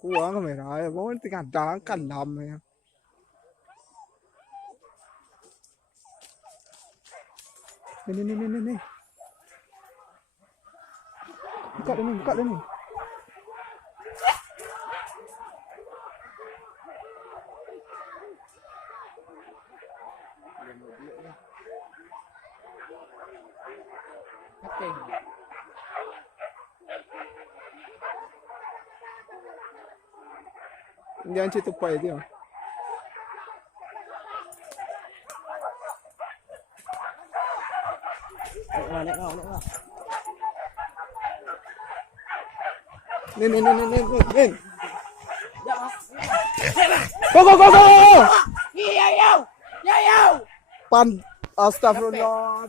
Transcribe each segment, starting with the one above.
Kuha kamera, mau tinggal dalang kalam ya. Ini. Buka dah ni. Jangan cerita tupai dia. Naik lah. Nin. Go. Ya. Astagfirullah.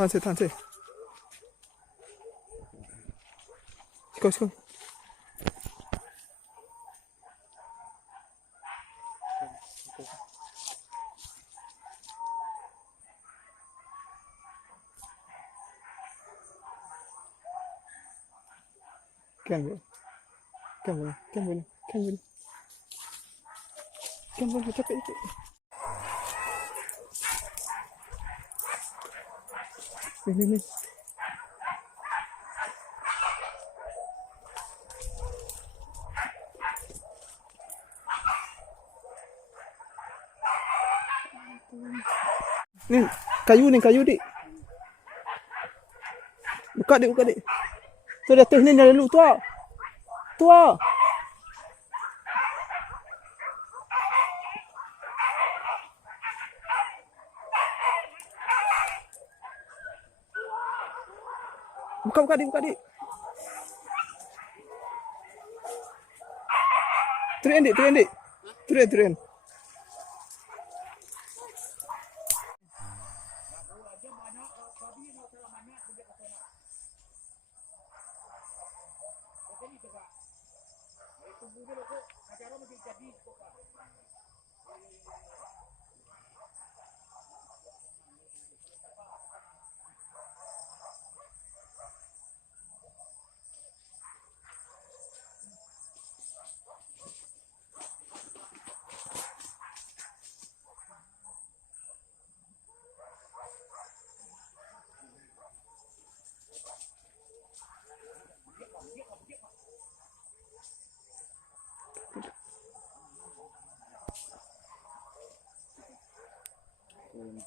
Tahan sih. Sikau. Kan boleh. Cepat. Ini. Ni kayu dik. Buka dik. Tu dah atas ni dah lalu tua. Buka dik. Turun dik. Turun.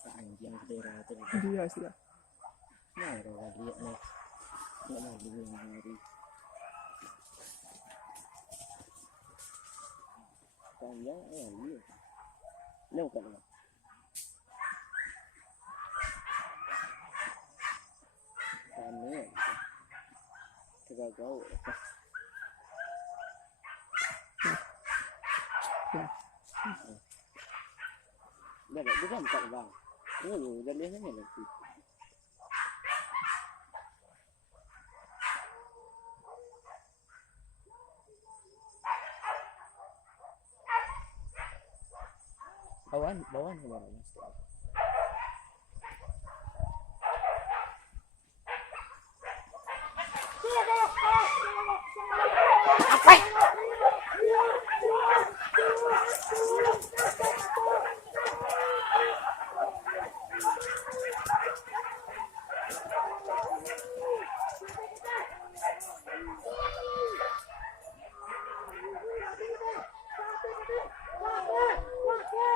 Anjing daerah tu dia sudah. Nah, orang lihat ni. Nak dia hari. Panjang ni. Lewat kan. Kami tergagau. Dah bukan tak bang. Oh, dah lihat ni lagi. Bawan kemana mesti. Apa?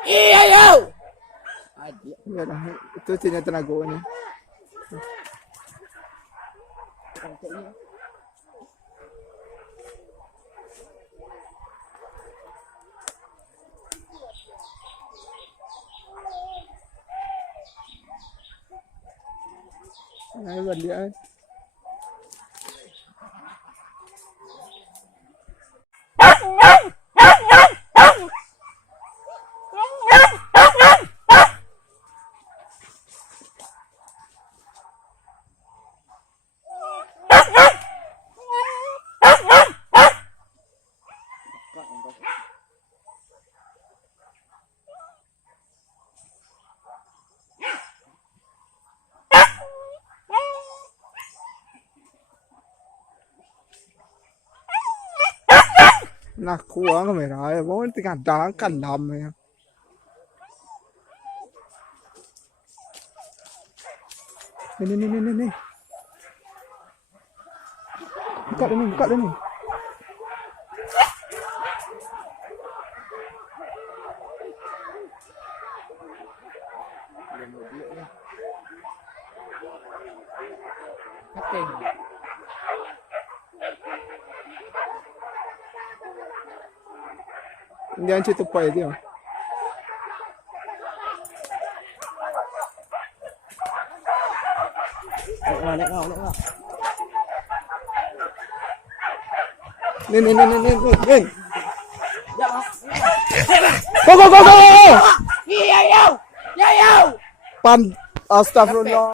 Iya yo. Itu cina tenaga ni. Ay, balian. Nakuha ang kamera. Mo tingada kan lam ya. Ni. Buka dah ni. Okey. Dia cerita tupai dia. Naik kau. Ni. Ya. Go. Ya. Pan astagfirullah.